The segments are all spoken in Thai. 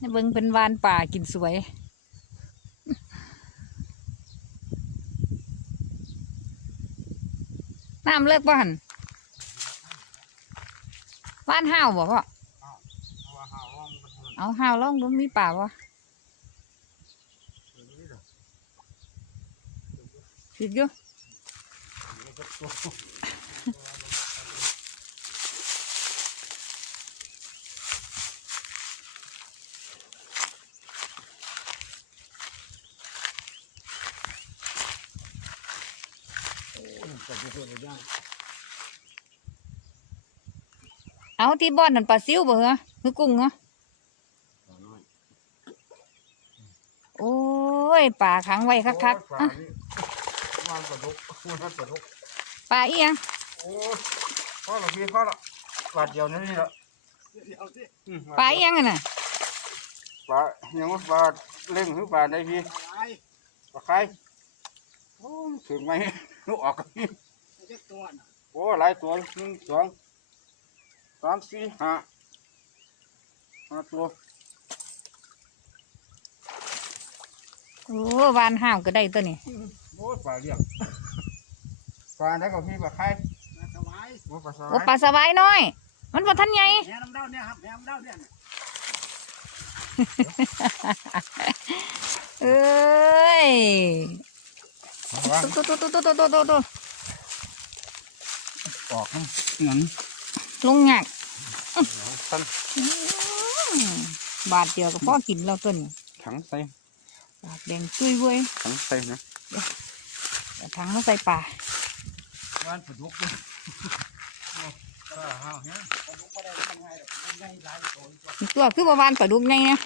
นี่เบิ่งเป็นวานป่ากินสวย น้ำเลิกบ่หันวานห้าวบ่พ่อว่าหาว่ามันเป็นเอาห้าวลองดูมีป่าบ่ผิดอยู่ จะไปเพื่อนย่างเอาที่บ่อนนั่นปลาซิวบ่เหรอคือกุ้งเหรอต่อน้อยโอ้ยป่าขังไว้คักๆอะวานกระดุกวานกระดุกป่าอีหยังโอ้ยพ่อละพี่พ่อละบาเดียวนี่ละป่าอีหยังอะน่ะปลายังว่าปลาเล่งหรือปลาได้พี่ปลาไข่โอ้ถึงไหม ลูกออกพี่โอ้หลายตัวหนึ่งสองสามสี่ห้าห้าตัวโอ้วานห้าวก็ได้ตัวนี้โอ้ปลาเลี้ยงปลาได้กับพี่ปลาไข่สบายโอ้ปลาสโอ้วายปลาสวายน้อย มันบ่ทันใหญ่แหน้ำเด้าเนี่ยครับแหน้ำเด้าเนี่ยเอ้ย วางตุ๊ตุ๊ตุ๊ตุ๊ตุ๊ตุ๊ตุ๊ตุ๊ออกน้ำงั้นลงหยักท่านอืมบาทเดียวก็พอกินแล้วตัวนี้ถังใส่บาทแดงจุ้ยเว้ยถังใส่นะเอาถังมาใส่ป่าบ้านปลาดุกเลยก็ห้าวเนี้ยอีตัวคือประวานปลาดุกไงเนี่ย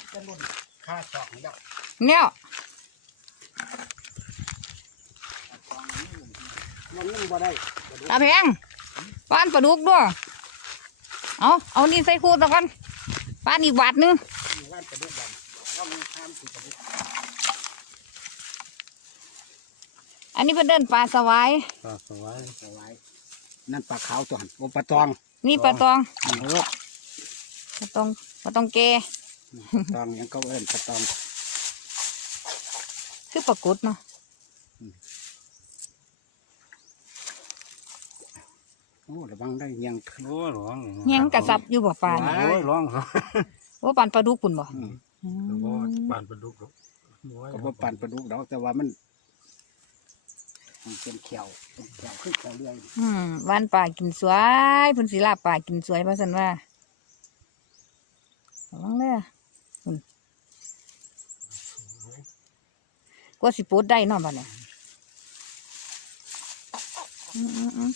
ค่าสองเด้าเนี่ย มันนึ่งบ่ได้ตาแพงปานปลาดุกด้วยเอาเอานี่ใส่คูดแล้วกันปานอีกบาทหนึงอยู่บ้านกระดูกบันว่ามันข้ามสิกระดูกอันนี้เป็นเดินปลาสวายปลาสวายสบายนั่นปลาขาวตัวหันโอ้ปลาตอง นี่ปลาตองโอ้โหปลาตองปลาตองแกตองยังเขาเอิ้นปลาตอง คือปลากดเนาะ อ้ระวังได้ยังโอ้ยร้องแหงกระซับอยู่บ่ปลานี่โอ้ยร้องครับว่าปานปลาดุกปุ่นบ่อืมอืโอ้ยมปานปลาดุกครับโอ้ยก็บ่ปั่นปลาดุกดอกแต่ว่ามันมันเป็นเขียวเป็นเขียวขึ้นเขียวเรื่อยอืมวานป่ากินสวยเพุ่นสิลาบป่ากินสวยว่าซั่นว่าระวังเด้อพุ่นกว่าสิปลดได้เนาะบัดเนี่ยอืมอืมอืม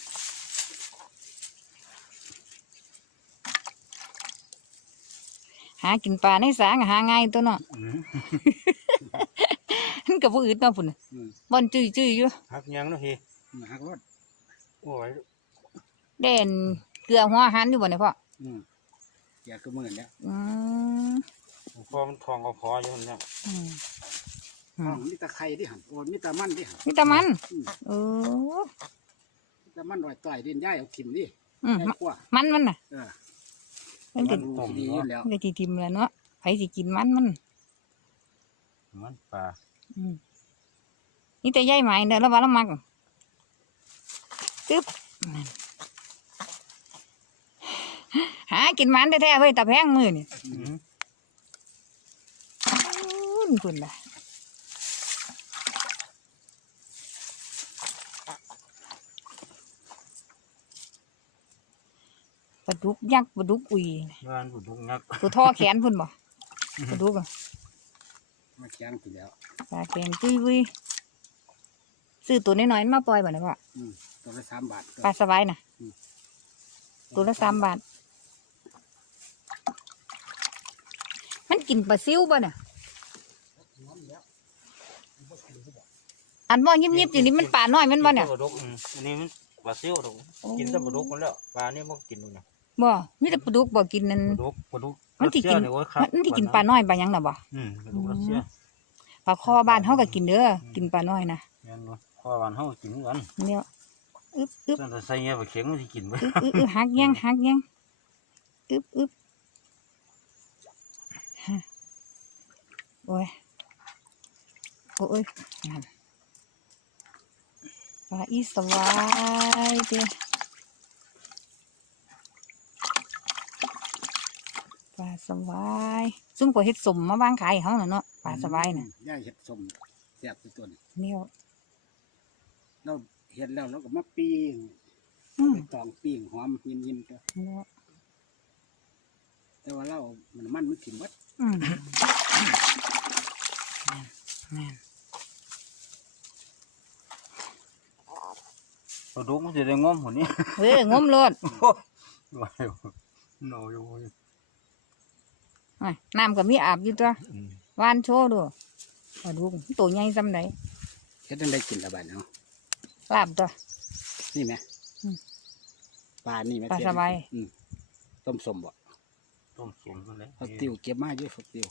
ากินปลาในสางหาง่ายตัวเนาะอืมมันก็บ่อึดเนาะพุ่นน่ะอืมบ่อนจุยๆอยู่หักยังเนาะเฮมาหักรถโอ้ยเด่นเกลือหัวหันอยู่บ่เนี่ยพ่ออืมอย่าคือมือแล้วอืมพอมันทองเอาพออยู่คนเนี่ยอืมอ๋อมีแตะไคร้ดิหันโอ้มีแตะมันดิหันมีแต่มันอืมเออมีแตะมันลอยต่อยดินย่ายเอาถิ่มดิอืมย่ายมะขั้วมันมันน่ะเออ มันก็ดูดีอยู่แล้วมันก็ทีทิมแหล้วเนาะไผสิกินมันมัน มันปลาอืมนี่แต่ใยไหมเด้อแล้วว่าเรามักตึ๊บนั่นหากินมันแท้ๆเว้ยตาแพงมือนี่อืม คุณคุณล่ะ ปลาดุกยักษ์ปลาดุกอุยบ้านปลาดุกงักตัวท่อแขนพุ่นบ่ปลาดุกอะมาแข็งกินแล้วปลาแกงจุ้ยวุ้ยซื้อตัวน้อยๆมาปล่อยบ่นะพ่ออืมตัวละสามบาทปลาสบายนะตัวละสามบาท มันกินปลาซิวบ่เนี่ยอันบ่ยิบยิบๆอยู่นี่มันปลาน้อยแมันบ่เนี่ย ปลาดุกอืมอันนี้มันปลาซิวดอกกินแต่ปลาดุกมันแล้วปลานี่มันกินดูนะ บ่มีแต่ปลาดุกบ่กินนั่น ปลาดุกปลาดุกมันสิกิน รัสเซียเยโอ้ยครับมันที่กินปลาน้อยปลาหยังน่ะบ่อืมปลาดุกรัสเซีย ปลาคอบ้านเฮาก็กินเด้อกินปลาน้อยนะแม่นบ่เพราะว่าบ้านเฮากินกันเนี่ยอึ๊บอึ๊บตั้งแต่ใส่เงี้ยไปเข็งมันสิกินไปอึ๊บอึ๊บอึ๊บหักยังหักยังอึบอึบฮะโอ้ยโอ้ยนั่นปลาอีสวายเด้อ ปลาสวายซุ่มกว่าเฮ็ดสมมาบ้างขายให้เขาน่ะเนาะปลาสวายน่ะย่าเห็ดสมแซ่บตัวนี้เนี่ยว เราเห็ดแล้วเราก็มาปิ้งอืมไปตองปิ้งหอมยินยินๆก็เนี่ยแต่ว่าเรามันมันมันถิ่มวัดอืมนั่นปลาดุกมันจะได้งอมหัวนี้เฮ้ยงมโลดไหวบ่โนอยู่บ่อยู่โอ้ย น้ำก็มีอาบอยู่ตัวอืมวานโชว์ดูมาดูตัวใหญ่ซำไหนเฮ็ดจั่งได้กินละบาดเนาะลาบตัว นี่ไหมอืมปลานี่ไหมปลาเจ๊สบาย อืมต้มสมบ่ต้มสมกันเลยผักติวเก็บมาอยู่ผักติว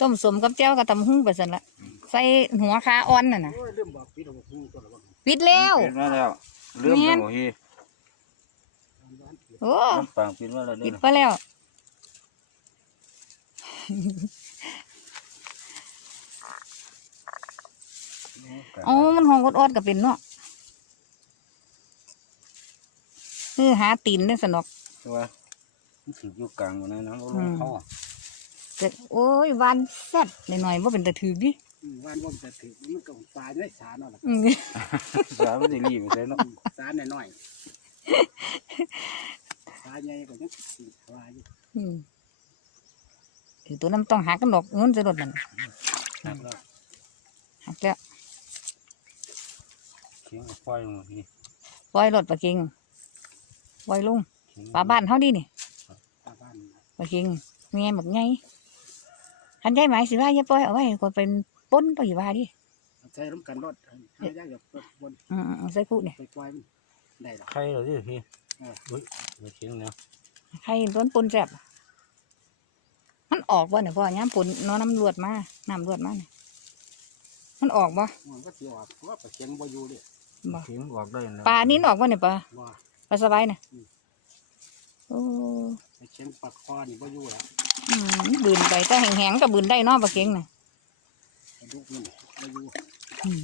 ต้มสมกับแจ้วกับตำหุ้งไปสันละใส่หัวคาอ่อนน่ะนะโอ้ยเริ่มบอกพี่เราบอกฮู้ตัวละว่าปิดแล้ว ปิดมาแล้วเริ่มแม่แล้วนบ่ฮีบ้านเกิดโอ้น้ำปางปิดมาแล้วปิเด้ดอไปแล้วเอ๋อมันห้องอดๆก็เป็นเนาะคือหาตีนได้สนอกใช่ป่ะมันถืออยู่กลางอยู่ในนั้นเอาลอืงมเขาอะแต่โอ้ยวานแซ่บหน่อยๆว่าเป็นตะถือดิอืมว่านว่ามนจะถือมันก็ปลาในสาเนาะล่ะอืมสามันจะรีบไปเลยเนาะอืมสาน้อยๆสาใหญ่ก็ยังสิปลาอยู่อืมไอ้ ตัวน้ำต้องหักกันดอกเงินจะลดมันหักแล้วหักแล้วเขียงกับไฟลงทีปล่อยรถปลาเก่งปล่อยลงปลาบ้านเท่าดีนี่ปลาบ้านปลาเก่งแม่แบบไงคันใจหมายสิว่าอย่าปล่อยเอาไว้ก็เป็นป้นตัวอยู่ว่าดิใช้ร่วมกันรถหายากแบบบนอืมๆใส่คู่นี่ไปปล่อยมันได้หรอกใครเหรอที่พี่เอออุ้ยเดี๋ยวเขียงเนี่ยใครต้นปนแซ่บ มันออกบ่เนี่ยพ่อย่ามปนเน้อน้ำรวดมาน้ำรวดมาเนี่ยมันออกบ่มันก็สิออกเพราะว่าปลาเชียงบ่อยู่ดิบ่เขียงออกได้แล้วปลานี้ออกบ่เนี่ยปลาบ่ปลาสบายเนี่ยอืมโอ้ปลาเชียงปลาคอนี่บ่อยู่แล้วอืมบืนไปแต่แห้งๆก็บืนได้เนาะปลาเก่งน่ะปลาดุกนี่บ่อยู่อืม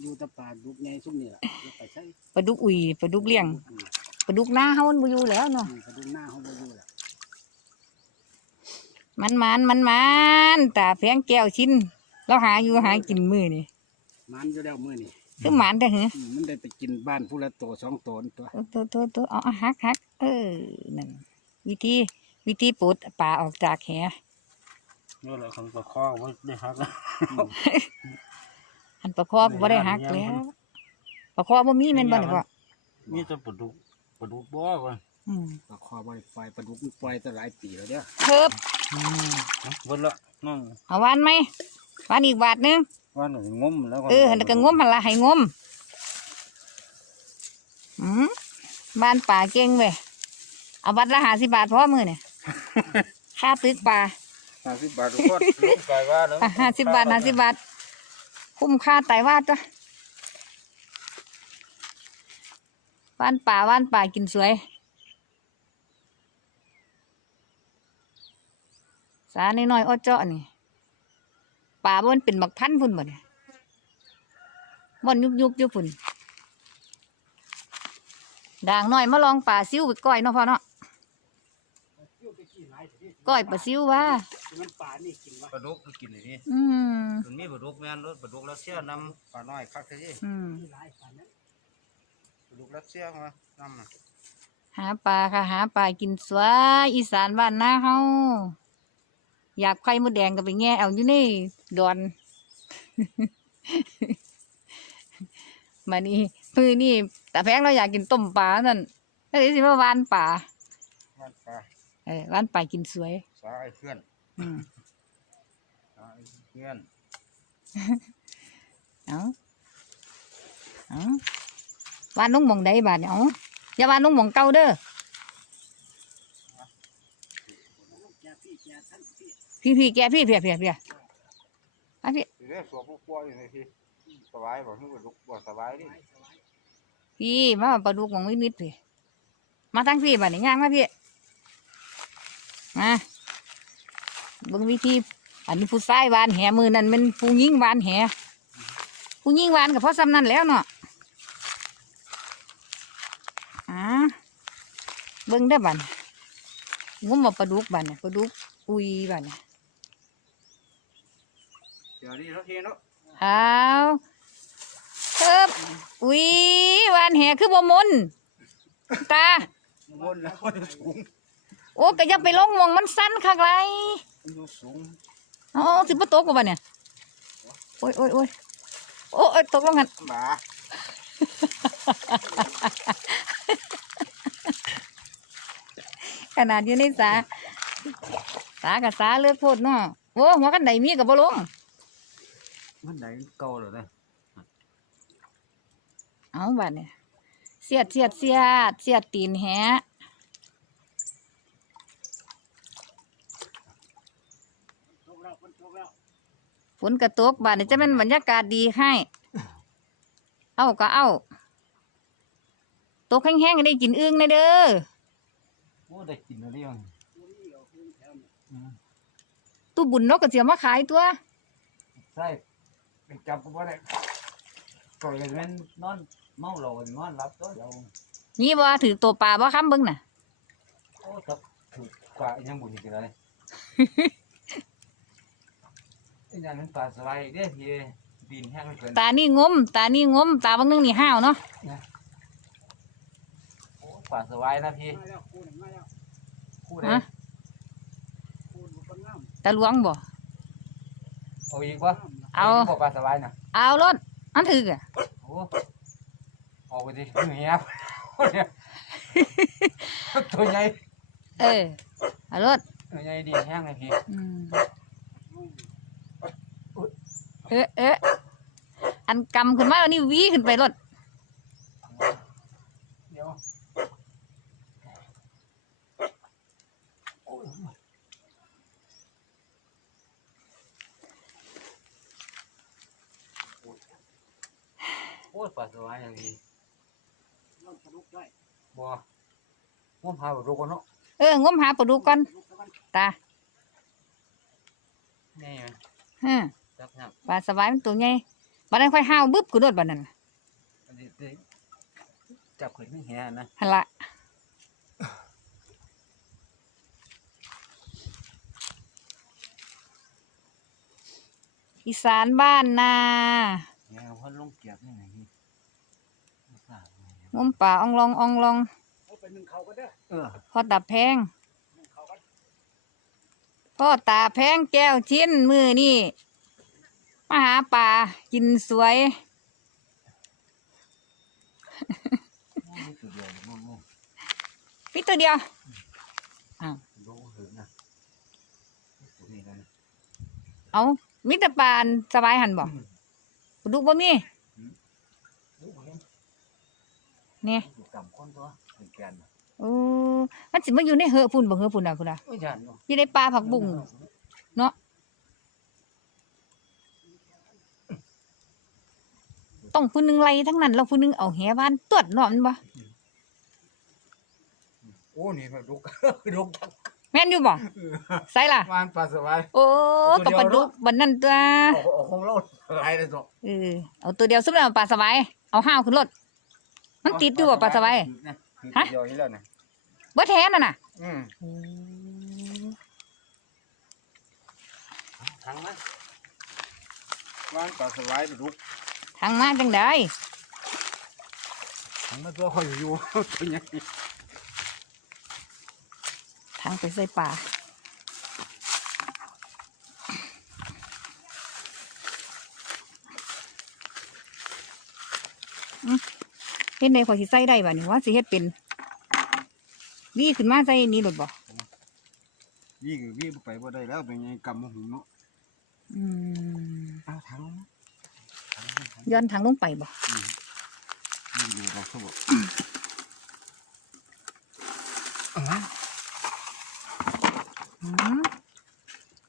อยู่แต่ปลาดุกใหญ่ซุ่มนี่แหละอย่าไปใช้ปลาดุกอุยปลาดุกเลี้ยงอืมปลาดุกหน้าเฮามันบ่อยู่แล้วเนาะปลาดุกหน้าเขาบ่อยู่แล้ว มันมันมันมันตาแพงแก้วชิ้นเราหาอยู่หากินมือนี่มันอยู่แล้วมื้อนี่คือหมันแต่เหรออืมมันได้ไปกินบ้านผู้ละโตสองโตนตัวตัวตัวตัวเอาเอาหักหักเออนั่นวิธีวิธีปลดปลาออกจากแหนี่แหละคนประคองไว้ได้หักแล้วอันประคอบบ่ได้หักแล้วประคอบบ่มีแม่นบ่เนี่ยพ่อมีแต่ปลาดุกปลาดุกบ่ก่อนอืม ปลาคอบ่ได้ปล่อยปลาดุกมันปล่อยตั้งหลายปีแล้วเด้อเทิบเอาเบิดละนั่งเอาวานไหมวานอีกบาทหนึงว่าหนูงมแล้วเออหันก็งมหันละให้งมอืมบ้านป่าเก่งเว้ยเอาบัตรละห้าสิบบาทพอมือเนี่ยค่าตึกป่าห้าสิบบาททุกคนลงไปว่าแล้วห้าสิบบาทห้าสิบบาท คุ้มค่าไต่วาดจ้ะบ้านป่าบ้านป่ากินสวย สาน้อยๆอ้อเจาะนี่ป่าบนเป็นบักพันธุ์พุ่นบ่เนี่ยบอนยุกยุกๆอยู่พุ่นด่างน้อยมาลองป่าซิวไปก้อยเนาะพ่อเนาะก้อยปลาซิวว่ามันปลานี่กินวะปลาดุกกินเลยนี่อืมมันมีปลาดุกแม่นรถปลาดุกรัสเซียนำปลาน้อยคักทีอืมหลายปลานั้นปลาดุกรัสเซียมานำน่ะหาปลาค่ะหาปลากินสวยอีสานบ้านนาเฮา อยากไข่มดแดงก็ไปแง่เอาอยู่นี่ดอน มานี่มือนี่แต่แพงเราอยากกินต้มปลานั่นก็เลยสิว่าวานป่าบ้านปลาเออวานป่ากินสวยสายเพื่อนอืมสายเพื่อนเอาเอาวานนุ่งหมองใดบาดเนี่ยเอาอย่าวานนุ่งหมองเก่าเด้อ แกพี่แกท่าน พี่พี่พี่แกพี่เพียเพียเพียอันพี่ทีนี้สวมพวกกล้วยอยู่ในที่สบายบ่นึกว่าดุกบ่สบายดิพี่มาปลาดุกหมองวิมิตพี่มมาทั้งพี่บัดนี้ย่างมาพี่มาเบิ่งวิธีอันนี้ผู้ชายวานแหมือนั่นเป็นผู้หญิงวานแหผู้หญิงวานกับพ่อซ้ำนั่นแหล้วเนาะอ่าเบิ่งได้อบัดงุ้มมาปลาดุกบัดเนี่ยปลาดุกอุยบัดเนี่ยเดี๋ยวนี้เราเทเนาะเอาเทิบอุยวานแหคือบ่มนตาบนแล้วมันสูงโอ้ก็อยังไปลงหมองมันสั้นคักไรมันอยู่สูงอ๋อสิบ่ตกบ่บัดเนี่ยโอ้ยโอ้ยโอ้ยโอ้ยตกลงกันหมาขนาดอยู่ในสาสากับสาเลือดโพดเนาะโอ้หัวกันไดมีกับบ่ลง มันไหนเก่าเลยนะเอาบัดเนี่ยเสียดเสียดเสียดเสียดตีนแหตกแล้วฝนตกแล้วฝนกระตกบัดเนี่ยจะเป็นบรรยากาศดีให้ เอาก็เอาตกแห้งๆก็ได้กินอึ้งนะเด้อโอ้ได้กินอะไรยังตู้บุญนกก็เสียมาขายตัวใช่ไป จับก็บ่ได้ก่อยกันแม่นนอนเมาเหล้านอนหลับตัวเดียวนี่บ่ถือตัวปลาบ่ค้ำเบิ่งน่ะโอ้ตับถูกกว่าอีหยังบุญอีกเลยอีนั่นมันปลาสไลด์เด้อพี่ดินแห้งเหลือเกินตานี่งม ตานี่งม ตาบางนึงนี่ห้าวเนาะโอ้ปลาสไลด์นะพี่มาแล้วคูณมาแล้วคู่ได้ฮะคูณคนงามตาหลวงบ่เอาอีกวะ เอาบ่ปลาสไลด์น่ะเอารถอันถืออะโอ้ออกไปดิเงียบเนี่ยตัวใหญ่เออเอารถตัวใหญ่ดินแห้งเลยพี่อืมเอ๊ะเอ๊ะอันกำขึ้นมาแล้วนี่หวีขึ้นไปรถเดี๋ยว ยปลาสวายอย่างนี้ลองสรุปได้บ่ผมพาไปดูกันเนาะเอองมหาปลาดุกก่อนสรุปกันตานี่ไงฮะจับยับปลาสวายมันตัวใหญ่บัดนั้นค่อยห้าวบึบขึ้นรถบัดนั้นอันนี้เด้จับขึ้นนี่แหนะหั่นละอีสานบ้านนาแหพันลงเกียบนี่ไงพี่ไม่ทราบเลย งมป่าอองลองอองลองเอาไปหนึ่งเขาก็ได้เออพอตาแพงหนึ่งเขาก็พ่อตาแพงแก้วชิ้นมือนี่มาหาป่ากินสวยโอ้ยตัวเดียวนี่มันมันพี่ตัวเดียวดูถึงนะตัวนี้นะเอามิตรปานสบายหันบอกดูบ่มี ดูเห็น เนี่ยอยู่กำคนตัวเป็นแกนน่ะโอ้มันสิมาอยู่ในเหอะพุ่นบ่เหอะพุ่นน่ะพุ่นน่ะโอ้ยยันเนาะอยู่ในป่าผักบุ้งเนาะต้องผู้หนึงไล่ทั้งนั้นแล้วผู้หนึงเอาแหบ้านตรวจเนาะมันบ่โอ้นี่มันดุก ดุกแม่นอยู่บ่ใส่ล่ะ วานปลาสบาย โอ้กับปลาดุกบันนั่นตัวโอ้โหของเราอะไรเลยตัวเออเอาตัวเดียวซุปแล้วปลาสบาย เอาห้าวขึ้นรถ มันติดอยู่บ่ปลาสบายฮะเดียวนี่แล้วนะเบิดแท้นั่นน่ะอืมทั้งนั้นวานปลาสบายไปดุกทางมาจังไดทั้งนั้นตัวคอยอยู่ตัวใหญ่ทางไปใส่ป่า เฮ็ดในข่อยสิใส่ได้บ่นี่ว่าสิเฮ็ดเป็นวีขึ้นมาใส่นี่รถบ่วิ่งวิ่งไปบ่ได้แล้วเป็นไงกำมหุงเนาะอืมเอาทั้งย้อนทางลงไปบ่วิ่งอยู่เราสบอืม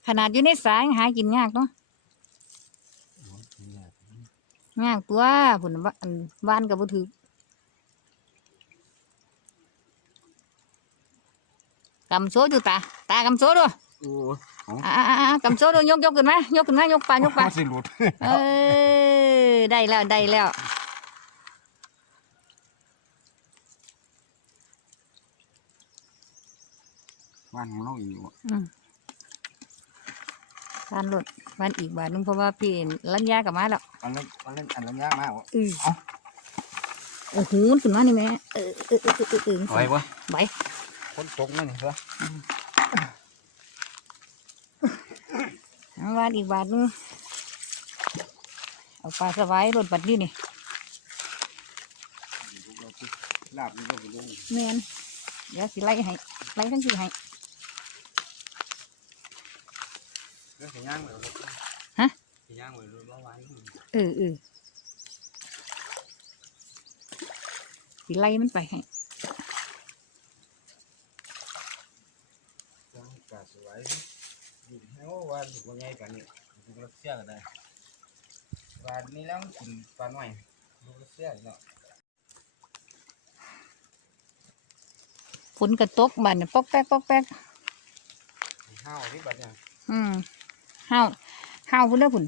ขนาดอยู่ในสายยังหากินยากเนาะยากตัวผุนว่าอันบ้านกับบ่ถือ กำโซดูตาตากำโซดูโอ้อ่าอ่าอ่ากำโซดูยกยกขึ้นมายกขึ้นมายกปลายกปลาสิหลุดเออได้แล้วได้แล้ววันของเราอยู่อืมบานหลดบานอีกบานหนึงเพราะว่าพี่ลัญญากับมาแล้วอันนั้นอันนั้นอันนั้นยากมากวะ อือโอ้โหมันขึ้นมานี่แม่เออเออเออเออเออเออไหววะ ไหว คนตกนั่นเหรอเอาบานอีกบานหนึงเอาปลาสวายรถบัดนี้นี่ลาบนี่ก็ไปลงแมนเดี๋ยวสิไล่ให้ไล่ทั้งสี่ให้เรื่องย่างเลยฮะย่างเลยร้อนเออเออสิไล่มันไปให้ จังกาสวยดีแค่ ว่าถูกว่าไงกันนี่ถูกรัสเซียกันได้วันนี้แล้วกินปลาหน่อยถูกรัสเซียเนาะฝนกระตกบานเนี่ยปอกแป๊กปอกแป๊กห้าวที่บัดเนี่ยอืมห้าวห้าวพุ่นเด้อพุ่น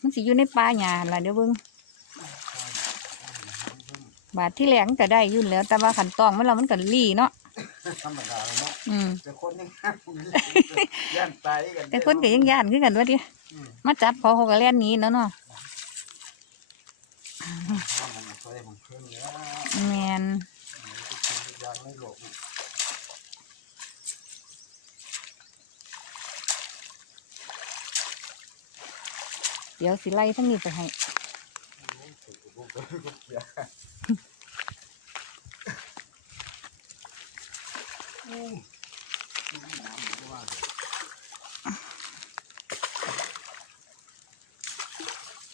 มันสิอยู่ในป่าหญ้าล่ะเดี๋ยวเบิ่งบาทที่แหลงก็ได้อยุ่นนแหล้ว แต่ว่าขันตองมันเรามันก็ลี่เนาะธรรมดาเนาะ อืมแต่คนยังย่านตายกันแต่คนก็ยังย่านคือกันว่าดิมาจับเขาเขาก็เล่นหนี้เนาะเนาะซอยของเพิ่นแล้วแมนยางไม่หลบเดี๋ยวสิไล่ทั้งนี้ไปให้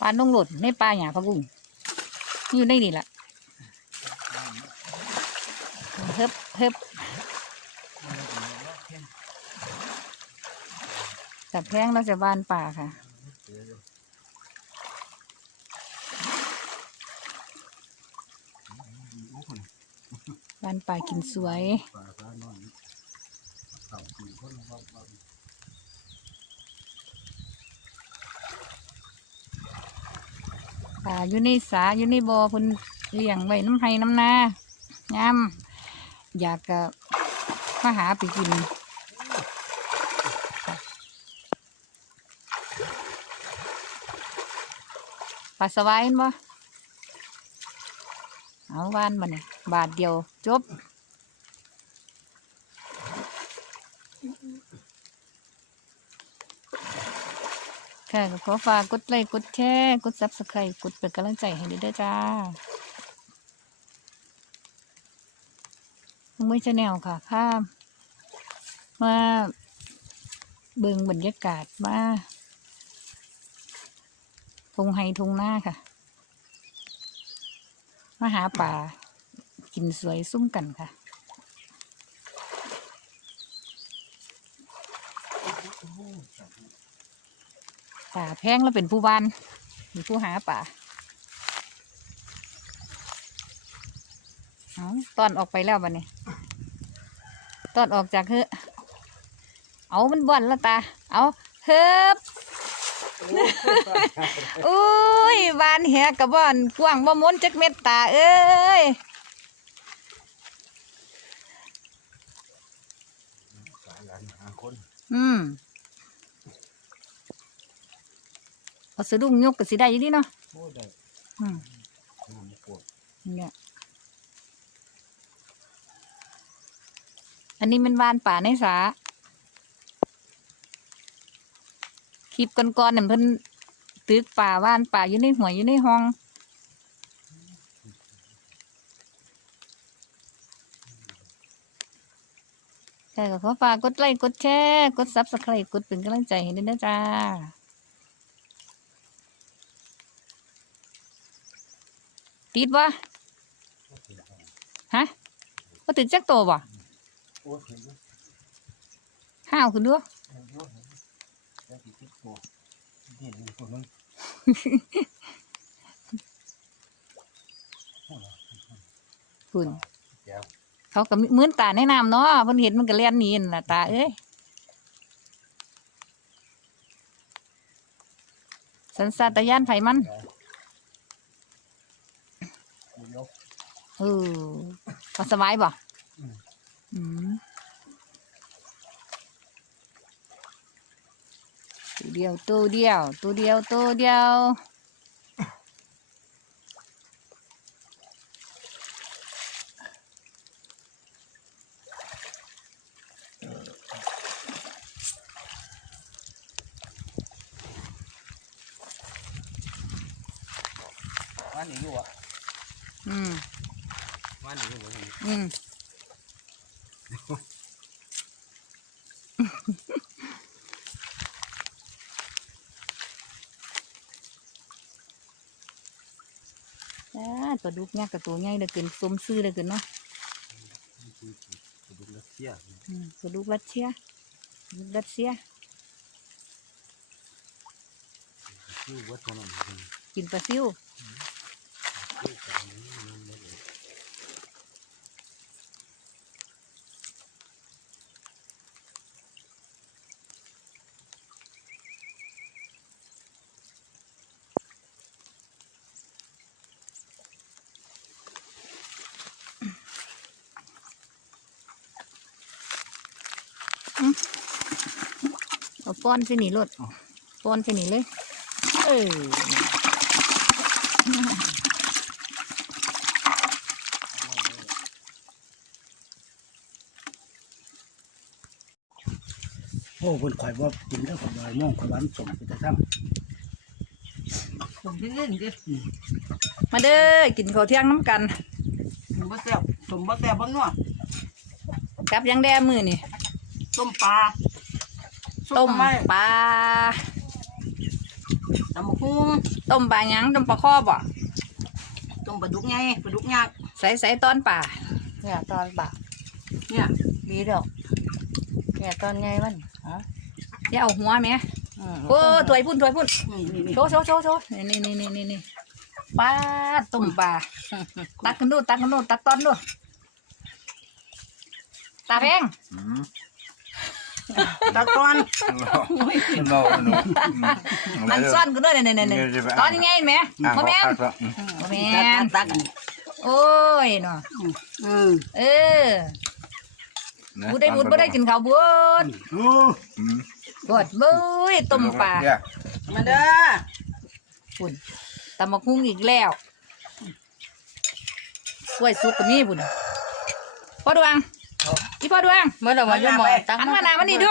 าต้องหลดในปลาหยาพะกุ้งอยู่ในนี่แหละเฮิบเฮิบแต่แพงเราจะบานป่าค่ะบานป่ากินสวย ป่าอยู่ในสาอยู่ในบอ่อพุ่นเลี้ยงไว้น้ำไห้น้ำนายามอยากกะมาหาไปกินปลาสวายเห็นบ่เอาวานมาเนี่ยบาทเดียวจบ ค่ะก็ขอฝากกดไลค์กดแชร์กดซับสไครต์กดเป็นกำลังใจให้ด้วยจ้าไม่ชาแนลค่ะข้ามมาเบิ่งบรรยากาศมาทงไฮทงหน้าค่ะ มาหาป่ากินสวยซุ่มกันค่ะ ป่าแพงแล้วเป็นผู้บ้านเป็นผู้หาป่าเอาตอนออกไปแล้วบันนี้ตอนออกจากเฮอะเอามันบ่อนแล้วตา เอาเฮิบอุ้ยบานแหกับบ่อน กว้างบ่ม้นจักเม็ดตา เอ้ยสายหลานหาคนอืม เอาสะดุ้งยกก็สิได้อยู่ดีเนาะโอ้ได้อืมน้ำปวดเนี่ยอันนี้เป็นวานป่าในสาคลิปก่อนๆเนี่ยเพิ่นตึกป่าว่านป่าอยู่ในหัวยอยู่ในห้องแต่ก็ขอฝากกดไลค์กดแชร์ กดซับสไครต์กดเป็นกำลังใจให้ด้วยนะจ้า ติดวะฮะก็ติดจักโตวะโอ้เห็นไหมห้าวขึ้นด้วยเห็นด้วยแล้วติดติดตัวนี่นี่คนนึงคุณแก้วเขาก็มือนตาแนะนำเนาะเพิ่นเห็นมันก็เลียนหนีนั่นล่ะตาเอ้ยสันสัตยานไผมัน เดี๋ยว เออพอสบายบ่อืมตัวเดียวตัวเดียวตัวเดียวตัวเดียวมันอีกอยู่อะอืม มันอีกอยู่บ่อืมอ่าปลาดุกเนี่ยกับตัวใหญ่เหลยกินสมซื่อเหลยกินเนาะดูแลเสียอืมปลาดุกรัสเซียปลาดุกรัสเซียคือวัดเท่านั้นกินปลาซิวเอา ป้อนไปหนีรถป้อนไปหนีเลย เออโอ้คนข่อยว่ากินแล้วข่อยบ่อยมองข่อยหวานสมไปแต่ทั้งผมที่เล่นดิมาเด้อกินข้าวเที่ยงน้ำกันผมบ่แซ่บผมบ่แซ่บบ่นัวกับยังแดมือนี่ต้มปลา ต้มไม้ปลาตำบักหุ่งต้มปลาหยังต้มปลาข้อบ่ต้มปลาดุกไงปลาดุกยักษ์ใส่ใส่ตอนป่าเนี่ยตอนบ่าเนี่ยดีดอกเนี่ยตอนไงมันฮะอย่าเอาหัวแม่อืมโอ้ถวยพุ่นถวยพุ่นนี่นี่นี่โชว์โชว์โชว์โชว์นี่นี่นี่นี่นี่ปลาต้มปลาตักกันดูตักกันดูตักตอนดูตาแพง อืม ตะกอนเราหนูมันซ่อนกันด้วยเนี่ยเนี่ยเนี่ยตอนนี้ไงแม่พ่อแม่พ่อแม่ตักโอ้ยเนาะเออบุได้บุดบุได้กินข้าวบุดโอ้บดบุ้ยต้มปลามาเด้อปุ่นตำบักหุ่งอีกแล้วกล้วยสุกก็มีปุ่นพ่อดวง อีพ่อดวงเมื่อเราวันจะหมอตักอันมาหนามันนี่ดู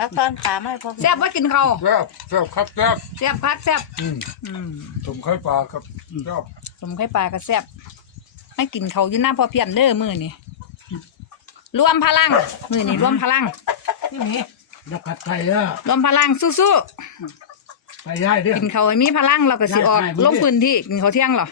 ตักตอนปลาไม่พอแซ่บว่ากินข้าวแซ่บแซ่บครับแซ่บแซ่บพักแซ่บอืมอืมต้มไข่ปลาครับแซ่บสมไข่ปลาก็แซ่บให้กินข้าวอยู่หน้าพอเพียนเด้อมือนี่รวมพลังมือนี่รวมพลังนี่นี่อยากกัดไก่อะรวมพลังสู้ไปย่ายเด้อๆกินข้าวให้มีพลังเราก็สิออกลงพื้นที่กินข้าวเที่ยงเหรอ